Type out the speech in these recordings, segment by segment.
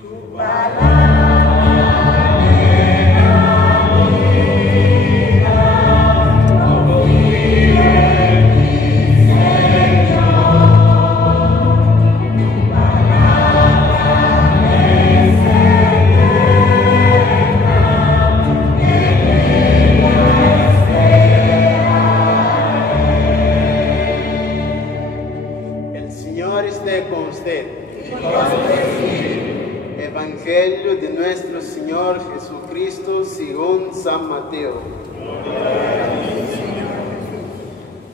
Tu palabra me da vida, confío en ti, Señor. Tu palabra es eterna, en ella esperaré. El Señor esté con usted. Y con tu espíritu. Evangelio de nuestro Señor Jesucristo según San Mateo.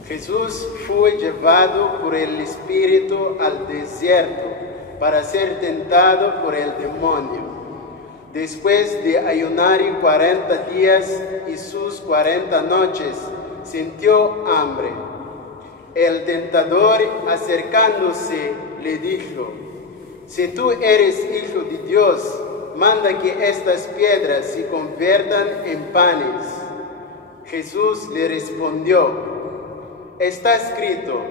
Jesús fue llevado por el Espíritu al desierto para ser tentado por el demonio. Después de ayunar 40 días y sus 40 noches, sintió hambre. El tentador, acercándose, le dijo: si tú eres hijo de Dios, manda que estas piedras se conviertan en panes. Jesús le respondió: está escrito,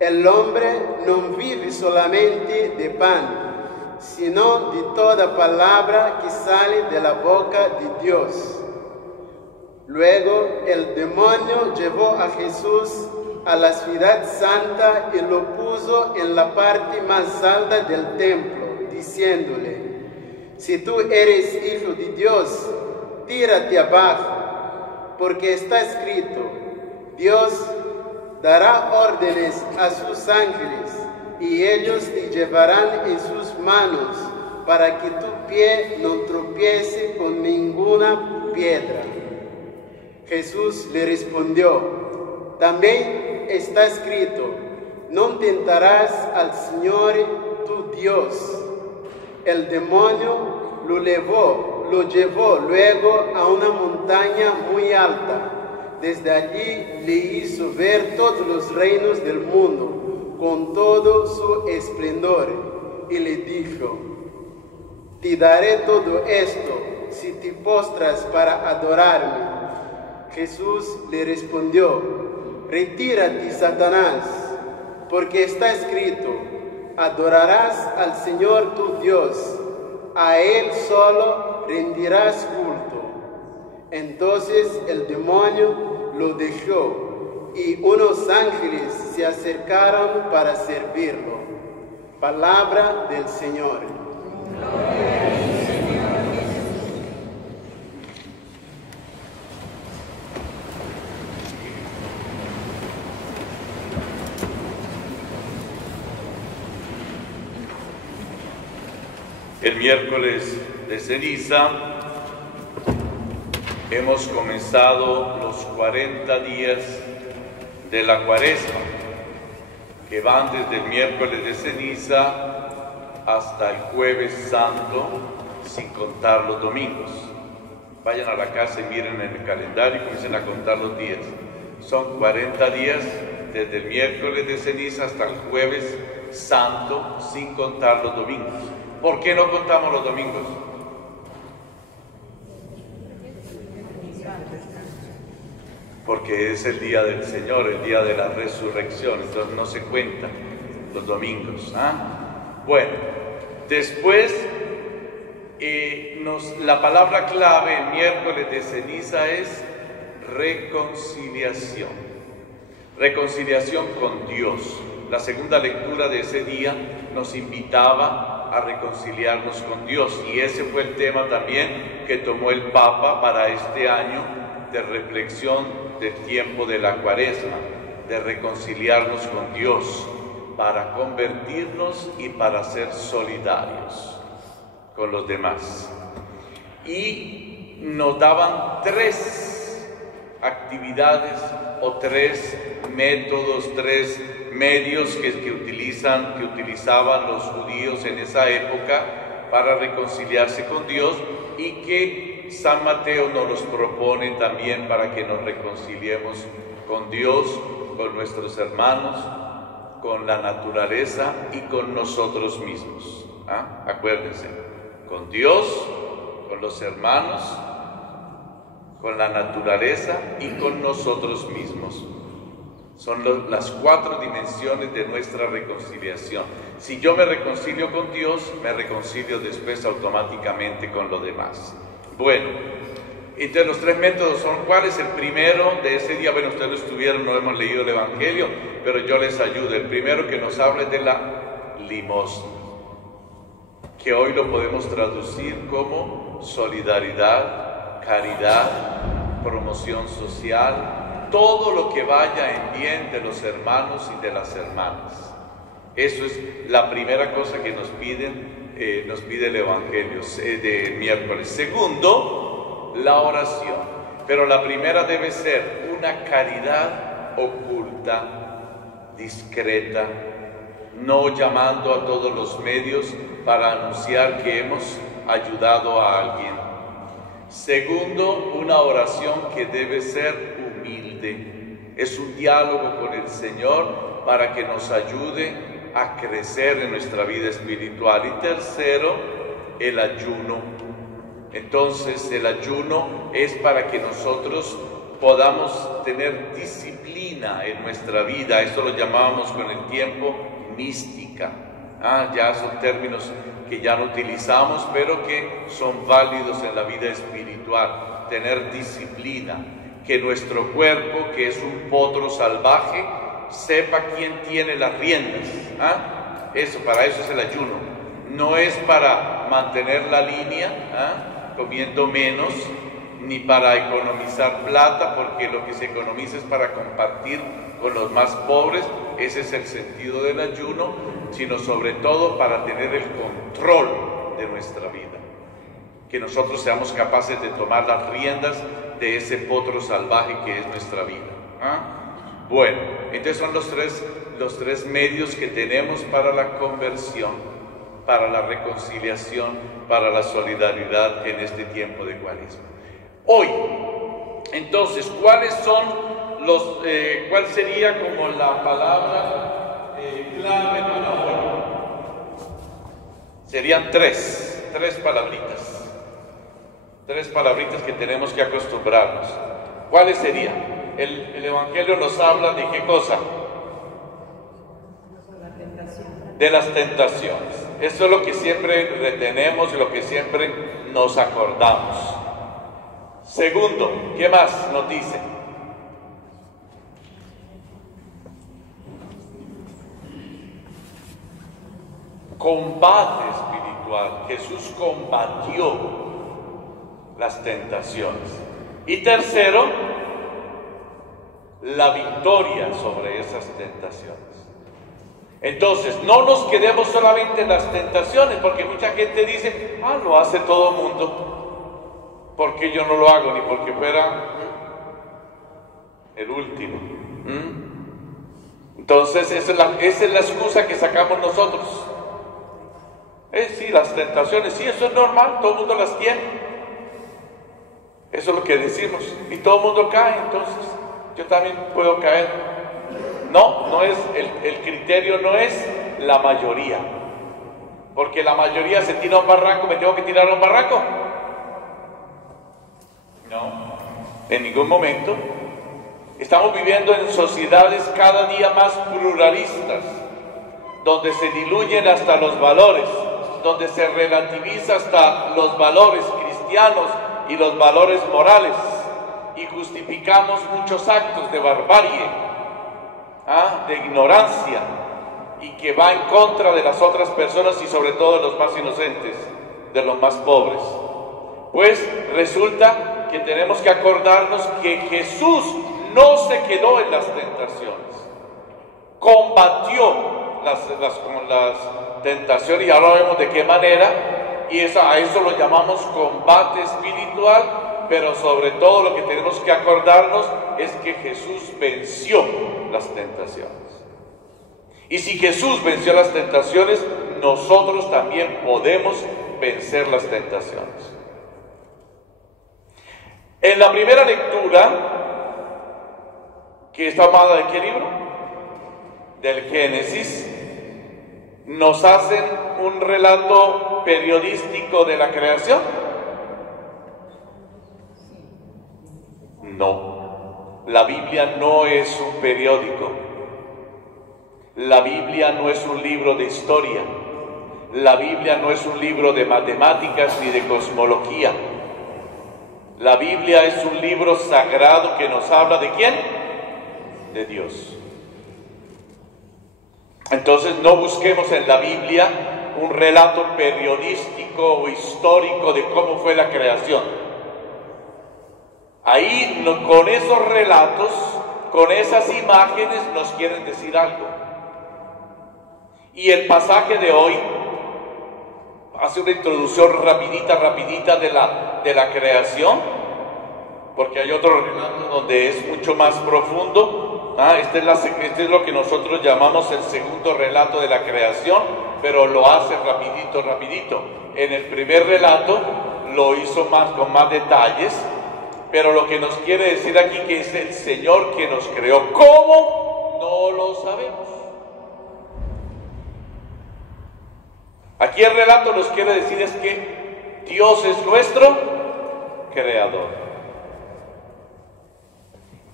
el hombre no vive solamente de pan, sino de toda palabra que sale de la boca de Dios. Luego el demonio llevó a Jesús a la ciudad santa y lo puso en la parte más alta del templo, diciéndole: si tú eres hijo de Dios, tírate abajo, porque está escrito, Dios dará órdenes a sus ángeles, y ellos te llevarán en sus manos, para que tu pie no tropiece con ninguna piedra. Jesús le respondió: también está escrito, no tentarás al Señor tu Dios. El demonio lo llevó luego a una montaña muy alta. Desde allí le hizo ver todos los reinos del mundo, con todo su esplendor, y le dijo: te daré todo esto si te postras para adorarme. Jesús le respondió: retírate, Satanás, porque está escrito, adorarás al Señor tu Dios, a Él solo rendirás culto. Entonces el demonio lo dejó, y unos ángeles se acercaron para servirlo. Palabra del Señor. El miércoles de ceniza hemos comenzado los 40 días de la Cuaresma, que van desde el miércoles de ceniza hasta el Jueves Santo, sin contar los domingos. Vayan a la casa y miren en el calendario y comiencen a contar los días. Son 40 días desde el miércoles de ceniza hasta el Jueves Santo, sin contar los domingos. ¿Por qué no contamos los domingos? Porque es el día del Señor, el día de la resurrección, entonces no se cuentan los domingos. Bueno, después la palabra clave el miércoles de ceniza es reconciliación. Reconciliación con Dios. La segunda lectura de ese día nos invitaba a reconciliarnos con Dios, y ese fue el tema también que tomó el Papa para este año de reflexión del tiempo de la Cuaresma, de reconciliarnos con Dios para convertirnos y para ser solidarios con los demás. Y nos daban 3 actividades o 3 métodos, 3 medios que utilizaban los judíos en esa época para reconciliarse con Dios, y que San Mateo nos los propone también para que nos reconciliemos con Dios, con nuestros hermanos, con la naturaleza y con nosotros mismos. Acuérdense, con Dios, con los hermanos, con la naturaleza y con nosotros mismos. Son las 4 dimensiones de nuestra reconciliación. Si yo me reconcilio con Dios, me reconcilio después automáticamente con lo demás. Bueno, entonces los tres métodos son ¿cuáles? El primero de ese día, bueno, ustedes no estuvieron, no hemos leído el Evangelio, pero yo les ayudo. El primero que nos habla es de la limosna, que hoy lo podemos traducir como solidaridad, caridad, promoción social, todo lo que vaya en bien de los hermanos y de las hermanas. Eso es la primera cosa que nos pide el Evangelio de miércoles. Segundo, la oración. Pero la primera debe ser una caridad oculta, discreta, no llamando a todos los medios para anunciar que hemos ayudado a alguien. Segundo, una oración que debe ser humilde. Es un diálogo con el Señor para que nos ayude a crecer en nuestra vida espiritual. Y tercero, el ayuno. Entonces, el ayuno es para que nosotros podamos tener disciplina en nuestra vida. Esto lo llamábamos con el tiempo mística. Ya son términos que ya no utilizamos, pero que son válidos en la vida espiritual. Tener disciplina, que nuestro cuerpo, que es un potro salvaje, sepa quién tiene las riendas. Para eso es el ayuno. No es para mantener la línea, comiendo menos, ni para economizar plata, porque lo que se economiza es para compartir con los más pobres. Ese es el sentido del ayuno, sino sobre todo para tener el control de nuestra vida. Que nosotros seamos capaces de tomar las riendas de ese potro salvaje que es nuestra vida. Bueno, entonces son los tres medios que tenemos para la conversión, para la reconciliación, para la solidaridad en este tiempo de Cuaresma. Hoy, entonces, ¿cuál sería como la palabra clave para hoy? Serían tres palabritas que tenemos que acostumbrarnos. ¿Cuáles serían? El Evangelio nos habla de ¿qué cosa? De las tentaciones. Eso es lo que siempre retenemos y lo que siempre nos acordamos. Segundo, ¿qué más nos dice? Combate espiritual. Jesús combatió las tentaciones. Y tercero, la victoria sobre esas tentaciones. Entonces, no nos quedemos solamente en las tentaciones, porque mucha gente dice, lo hace todo el mundo, ¿por qué yo no lo hago? Ni porque fuera el último. Entonces, esa es la excusa que sacamos nosotros. Sí, las tentaciones, sí, eso es normal, todo el mundo las tiene. Eso es lo que decimos, y todo el mundo cae, entonces yo también puedo caer. No es, el criterio no es la mayoría, porque la mayoría se tira a un barranco. ¿Me tengo que tirar a un barranco? No, en ningún momento. Estamos viviendo en sociedades cada día más pluralistas, donde se diluyen hasta los valores, donde se relativiza hasta los valores cristianos y los valores morales, y justificamos muchos actos de barbarie, de ignorancia, y que va en contra de las otras personas y sobre todo de los más inocentes, de los más pobres. Pues resulta que tenemos que acordarnos que Jesús no se quedó en las tentaciones, combatió las tentaciones, y ahora vemos de qué manera, y a eso lo llamamos combate espiritual. Pero sobre todo lo que tenemos que acordarnos es que Jesús venció las tentaciones. Y si Jesús venció las tentaciones, nosotros también podemos vencer las tentaciones. En la primera lectura, que está tomada de qué libro? Del Génesis, nos hacen un relato periodístico de la creación. No, la Biblia no es un periódico. La Biblia no es un libro de historia. La Biblia no es un libro de matemáticas ni de cosmología. La Biblia es un libro sagrado que nos habla ¿de quién? De Dios. Entonces no busquemos en la Biblia un relato periodístico o histórico de cómo fue la creación. Ahí con esos relatos, con esas imágenes nos quieren decir algo. Y el pasaje de hoy hace una introducción rapidita de la creación, porque hay otro relato donde es mucho más profundo. Este es lo que nosotros llamamos el segundo relato de la creación, pero lo hace rapidito. En el primer relato lo hizo con más detalles, pero lo que nos quiere decir aquí que es el Señor que nos creó. ¿Cómo? No lo sabemos. Aquí el relato nos quiere decir es que Dios es nuestro creador.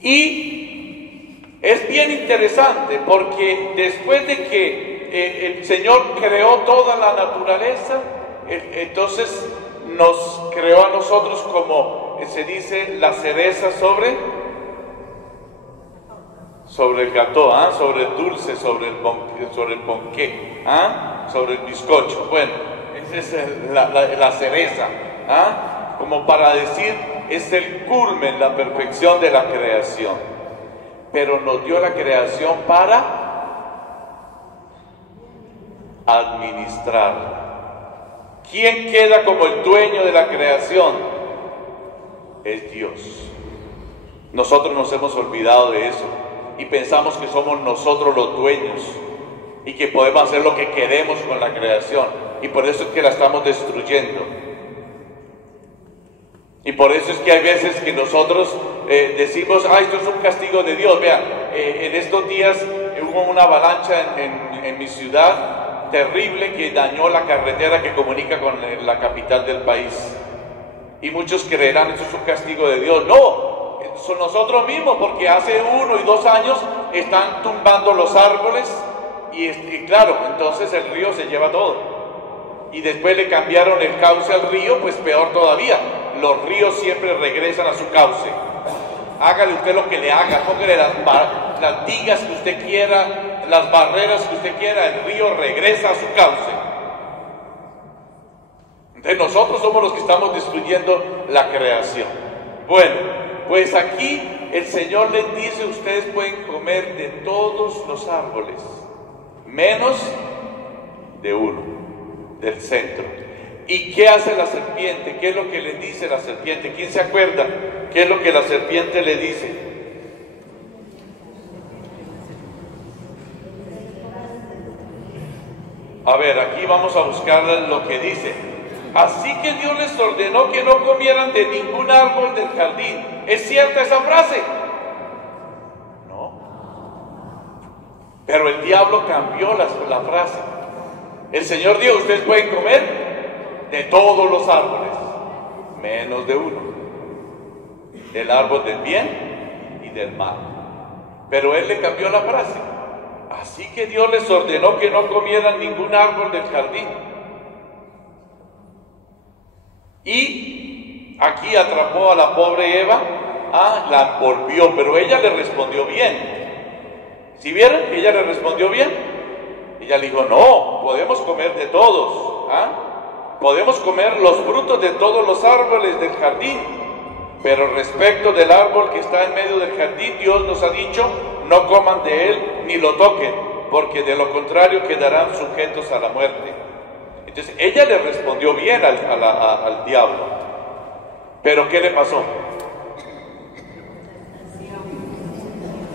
Y es bien interesante porque después de que el Señor creó toda la naturaleza, entonces nos creó a nosotros como se dice la cereza sobre el gâteau, sobre el dulce, sobre el ponqué, sobre el bizcocho. Bueno, esa es la cereza, como para decir, es el culmen, la perfección de la creación. Pero nos dio la creación para administrarla. ¿Quién queda como el dueño de la creación? Es Dios. Nosotros nos hemos olvidado de eso y pensamos que somos nosotros los dueños y que podemos hacer lo que queremos con la creación, y por eso es que la estamos destruyendo. Y por eso es que hay veces que nosotros decimos, esto es un castigo de Dios. Vean, en estos días hubo una avalancha en mi ciudad terrible que dañó la carretera que comunica con la capital del país. Y muchos creerán, eso es un castigo de Dios. No, son nosotros mismos, porque hace 1 y 2 años están tumbando los árboles y claro, entonces el río se lleva todo. Y después le cambiaron el cauce al río, pues peor todavía. Los ríos siempre regresan a su cauce. Hágale usted lo que le haga, póngale las digas que usted quiera, las barreras que usted quiera, el río regresa a su cauce. Entonces nosotros somos los que estamos destruyendo la creación. Bueno, pues aquí el Señor les dice, ustedes pueden comer de todos los árboles, menos de uno, del centro. ¿Y qué hace la serpiente? ¿Qué es lo que le dice la serpiente? ¿Quién se acuerda? ¿Qué es lo que la serpiente le dice? A ver, aquí vamos a buscar lo que dice. Así que Dios les ordenó que no comieran de ningún árbol del jardín. ¿Es cierta esa frase? No. Pero el diablo cambió la frase. El Señor dijo, ustedes pueden comer de todos los árboles, menos de uno, del árbol del bien y del mal. Pero Él le cambió la frase. Así que Dios les ordenó que no comieran ningún árbol del jardín. Y aquí atrapó a la pobre Eva, la envolvió, pero ella le respondió bien. ¿Sí vieron que ella le respondió bien? Ella le dijo, no, podemos comer de todos, podemos comer los frutos de todos los árboles del jardín, pero respecto del árbol que está en medio del jardín, Dios nos ha dicho, no coman de él ni lo toquen, porque de lo contrario quedarán sujetos a la muerte. Entonces ella le respondió bien al diablo. Pero ¿qué le pasó?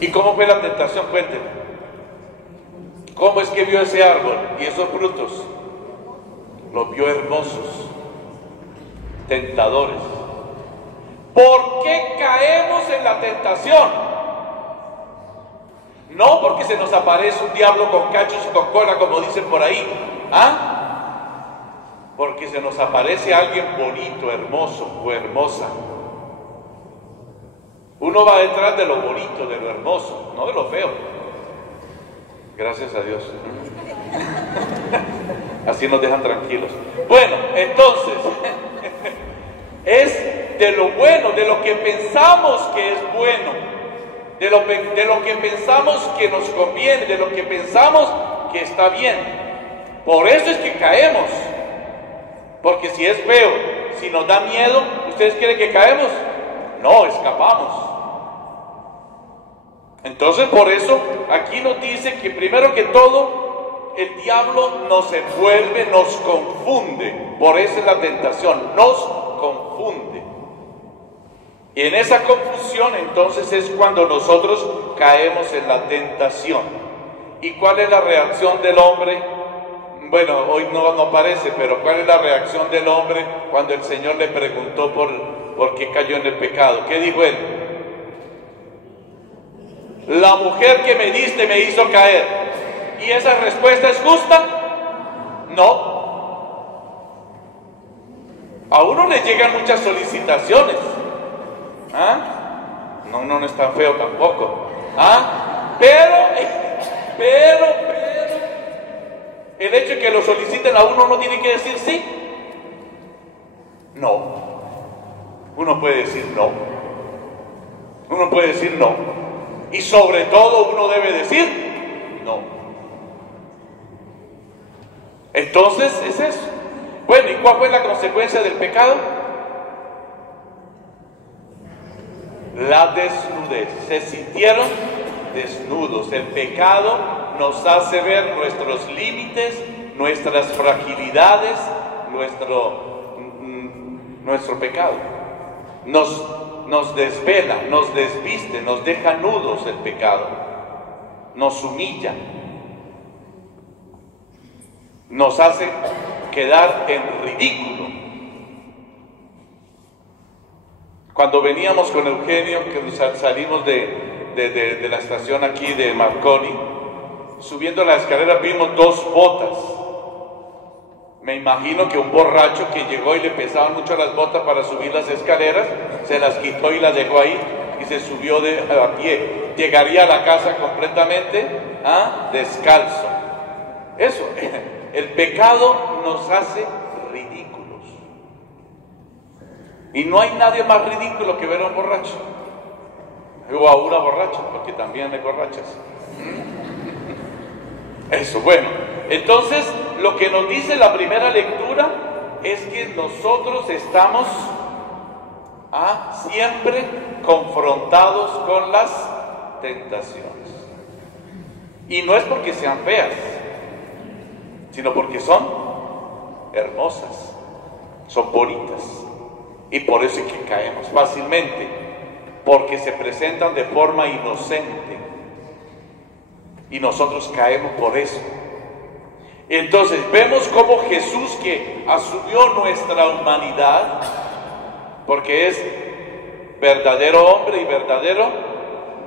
¿Y cómo fue la tentación? Cuéntenme. ¿Cómo es que vio ese árbol y esos frutos? Los vio hermosos, tentadores. ¿Por qué caemos en la tentación? No porque se nos aparece un diablo con cachos y con cola, como dicen por ahí, porque se nos aparece alguien bonito, hermoso o hermosa. Uno va detrás de lo bonito, de lo hermoso, no de lo feo. Gracias a Dios. Así nos dejan tranquilos. Bueno, entonces, es de lo bueno, de lo que pensamos que es bueno, de lo que pensamos que nos conviene, de lo que pensamos que está bien. Por eso es que caemos. Porque si es feo, si nos da miedo, ¿ustedes creen que caemos? No, escapamos. Entonces, por eso, aquí nos dice que primero que todo, el diablo nos envuelve, nos confunde. Por eso es la tentación, nos confunde. Y en esa confusión, entonces, es cuando nosotros caemos en la tentación. ¿Y cuál es la reacción del hombre? Bueno, hoy no aparece, pero ¿cuál es la reacción del hombre cuando el Señor le preguntó por qué cayó en el pecado? ¿Qué dijo él? La mujer que me diste me hizo caer. ¿Y esa respuesta es justa? No. A uno le llegan muchas solicitaciones. ¿Ah? No es tan feo tampoco. ¿Ah? Pero el hecho de que lo soliciten a uno no tiene que decir sí. No. Uno puede decir no. Uno puede decir no. Y sobre todo uno debe decir no. Entonces es eso. Bueno, ¿y cuál fue la consecuencia del pecado? La desnudez. Se sintieron desnudos. El pecado nos hace ver nuestros límites, nuestras fragilidades, nuestro pecado. Nos desvela, nos desviste, nos deja nudos el pecado, nos humilla, nos hace quedar en ridículo. Cuando veníamos con Eugenio, que salimos de la estación aquí de Marconi, subiendo la escalera vimos dos botas. Me imagino que un borracho que llegó y le pesaban mucho las botas para subir las escaleras, se las quitó y las dejó ahí y se subió a pie. Llegaría a la casa completamente descalzo. Eso, el pecado nos hace ridículos. Y no hay nadie más ridículo que ver a un borracho. O a una borracha, porque también hay borrachas. Eso, bueno. Entonces, lo que nos dice la primera lectura es que nosotros estamos siempre confrontados con las tentaciones. Y no es porque sean feas, sino porque son hermosas, son bonitas. Y por eso es que caemos fácilmente, porque se presentan de forma inocente. Y nosotros caemos por eso. Entonces vemos cómo Jesús, que asumió nuestra humanidad, porque es verdadero hombre y verdadero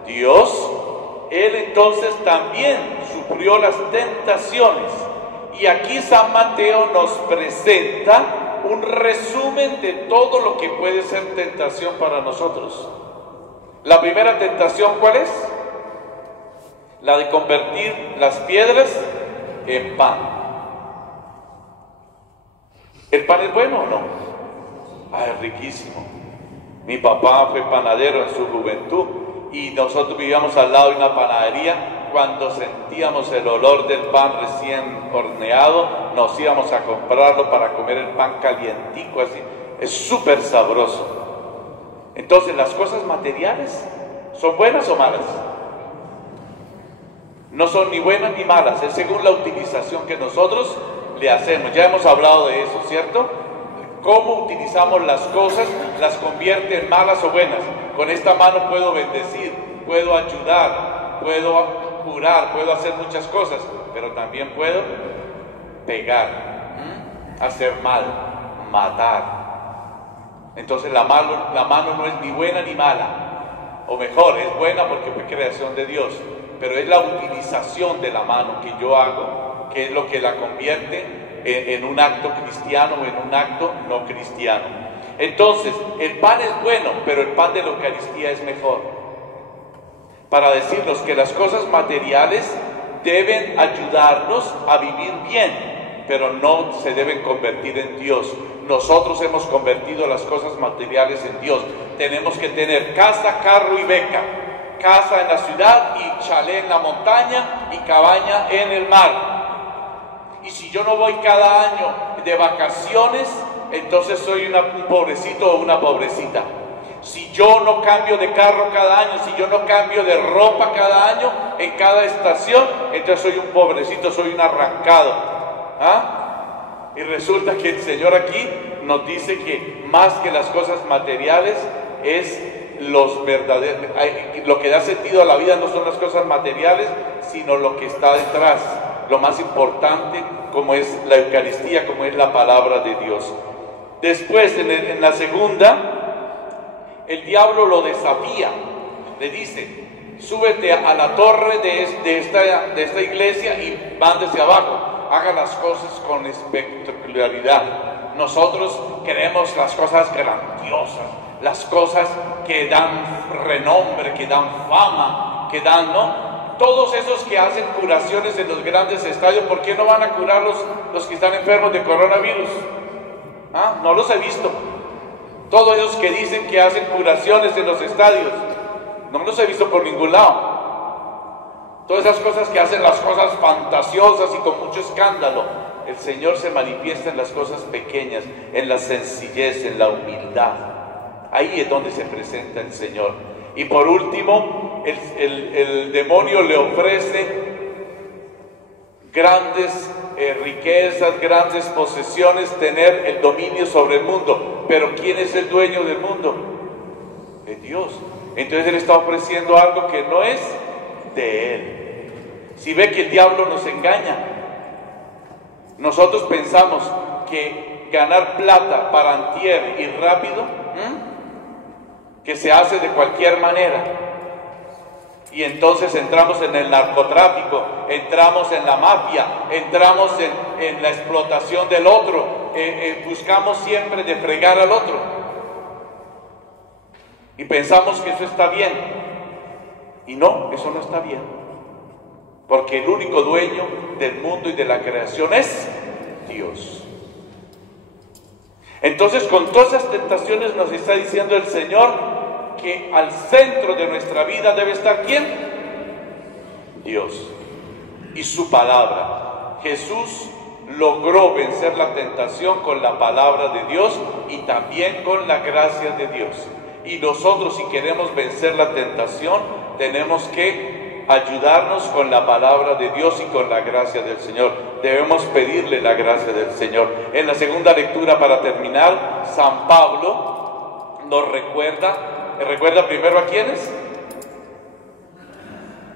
Dios, Él entonces también sufrió las tentaciones. Y aquí San Mateo nos presenta un resumen de todo lo que puede ser tentación para nosotros. La primera tentación, ¿cuál es? La de convertir las piedras en pan. ¿El pan es bueno o no? Es riquísimo. Mi papá fue panadero en su juventud y nosotros vivíamos al lado de una panadería. Cuando sentíamos el olor del pan recién horneado, nos íbamos a comprarlo para comer el pan calientico así. Es súper sabroso. Entonces, ¿las cosas materiales son buenas o malas? No son ni buenas ni malas, es según la utilización que nosotros le hacemos. Ya hemos hablado de eso, ¿cierto? Cómo utilizamos las cosas, las convierte en malas o buenas. Con esta mano puedo bendecir, puedo ayudar, puedo curar, puedo hacer muchas cosas, pero también puedo pegar, hacer mal, matar. Entonces la mano no es ni buena ni mala, o mejor, es buena porque fue creación de Dios. Pero es la utilización de la mano que yo hago, que es lo que la convierte en un acto cristiano o en un acto no cristiano. Entonces, el pan es bueno, pero el pan de la Eucaristía es mejor. Para decirnos que las cosas materiales deben ayudarnos a vivir bien, pero no se deben convertir en Dios. Nosotros hemos convertido las cosas materiales en Dios. Tenemos que tener casa, carro y beca, casa en la ciudad y chalet en la montaña y cabaña en el mar. Y si yo no voy cada año de vacaciones, entonces soy un pobrecito o una pobrecita. Si yo no cambio de carro cada año, si yo no cambio de ropa cada año, en cada estación, entonces soy un pobrecito, soy un arrancado. ¿Ah? Y resulta que el Señor aquí nos dice que más que las cosas materiales es los verdaderos, lo que da sentido a la vida no son las cosas materiales, sino lo que está detrás, lo más importante, como es la Eucaristía, como es la palabra de Dios. Después, en la segunda, el diablo lo desafía, le dice: súbete a la torre de esta iglesia y van desde abajo, haga las cosas con espectacularidad. Nosotros queremos las cosas grandiosas, las cosas que dan renombre, que dan fama, que dan, ¿no? Todos esos que hacen curaciones en los grandes estadios, ¿por qué no van a curar los que están enfermos de coronavirus? ¿Ah? No los he visto. Todos esos que dicen que hacen curaciones en los estadios, no los he visto por ningún lado. Todas esas cosas que hacen las cosas fantasiosas y con mucho escándalo. El Señor se manifiesta en las cosas pequeñas, en la sencillez, en la humildad. Ahí es donde se presenta el Señor. Y por último, el demonio le ofrece grandes riquezas, grandes posesiones, tener el dominio sobre el mundo. Pero ¿quién es el dueño del mundo? Es Dios. Entonces Él está ofreciendo algo que no es de Él. Si ve que el diablo nos engaña, nosotros pensamos que ganar plata para antier y rápido, que se hace de cualquier manera, y entonces entramos en el narcotráfico, entramos en la mafia, entramos en la explotación del otro, buscamos siempre de fregar al otro y pensamos que eso está bien, y no, eso no está bien, porque el único dueño del mundo y de la creación es Dios. Entonces, con todas esas tentaciones nos está diciendo el Señor que al centro de nuestra vida debe estar ¿quién? Dios y su palabra. Jesús logró vencer la tentación con la palabra de Dios y también con la gracia de Dios. Y nosotros, si queremos vencer la tentación, tenemos que ayudarnos con la palabra de Dios y con la gracia del Señor. Debemos pedirle la gracia del Señor. En la segunda lectura, para terminar, San Pablo nos recuerda primero a quiénes,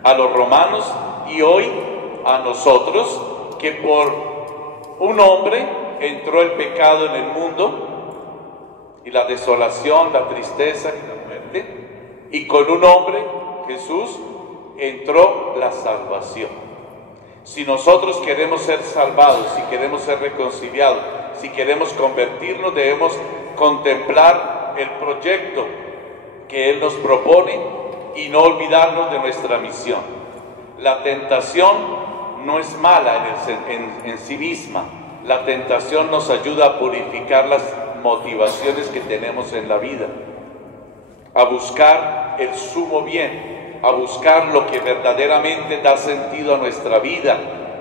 a los romanos, y hoy a nosotros, que por un hombre entró el pecado en el mundo, y la desolación, la tristeza y la muerte, y con un hombre, Jesús, entró la salvación. Si nosotros queremos ser salvados, si queremos ser reconciliados, si queremos convertirnos, debemos contemplar el proyecto que Él nos propone y no olvidarnos de nuestra misión. La tentación no es mala en sí misma. La tentación nos ayuda a purificar las motivaciones que tenemos en la vida, a buscar el sumo bien, a buscar lo que verdaderamente da sentido a nuestra vida,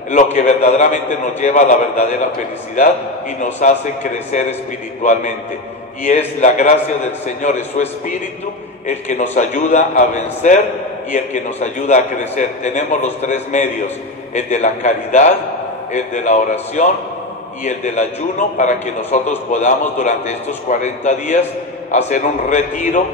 lo que verdaderamente nos lleva a la verdadera felicidad y nos hace crecer espiritualmente. Y es la gracia del Señor, es su Espíritu el que nos ayuda a vencer y el que nos ayuda a crecer. Tenemos los tres medios, el de la caridad, el de la oración y el del ayuno, para que nosotros podamos durante estos 40 días hacer un retiro,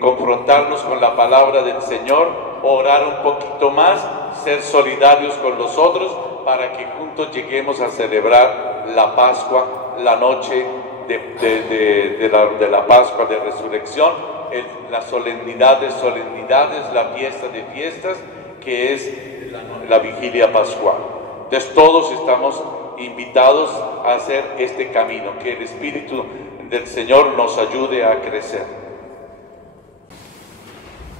confrontarnos con la palabra del Señor, orar un poquito más, ser solidarios con los otros, para que juntos lleguemos a celebrar la Pascua, la noche de la Pascua de Resurrección, la solemnidad de solemnidades, la fiesta de fiestas, que es la vigilia pascual. Entonces todos estamos invitados a hacer este camino, que el Espíritu del Señor nos ayude a crecer.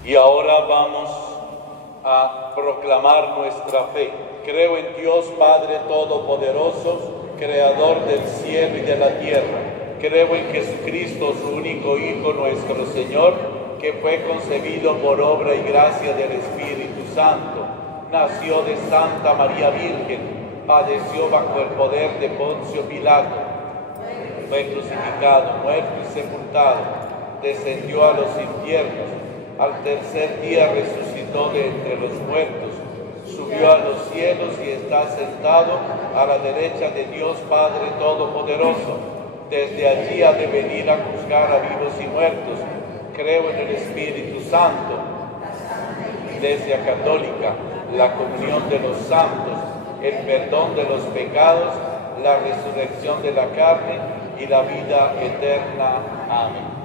Y ahora vamos a proclamar nuestra fe. Creo en Dios Padre Todopoderoso, Creador del cielo y de la tierra. Creo en Jesucristo, su único Hijo, nuestro Señor, que fue concebido por obra y gracia del Espíritu Santo. Nació de Santa María Virgen, padeció bajo el poder de Poncio Pilato, fue crucificado, muerto y sepultado, descendió a los infiernos, al tercer día resucitó de entre los muertos, subió a los cielos y está sentado a la derecha de Dios Padre Todopoderoso. Desde allí ha de venir a juzgar a vivos y muertos. Creo en el Espíritu Santo, Iglesia Católica, la comunión de los santos, el perdón de los pecados, la resurrección de la carne y la vida eterna. Amén.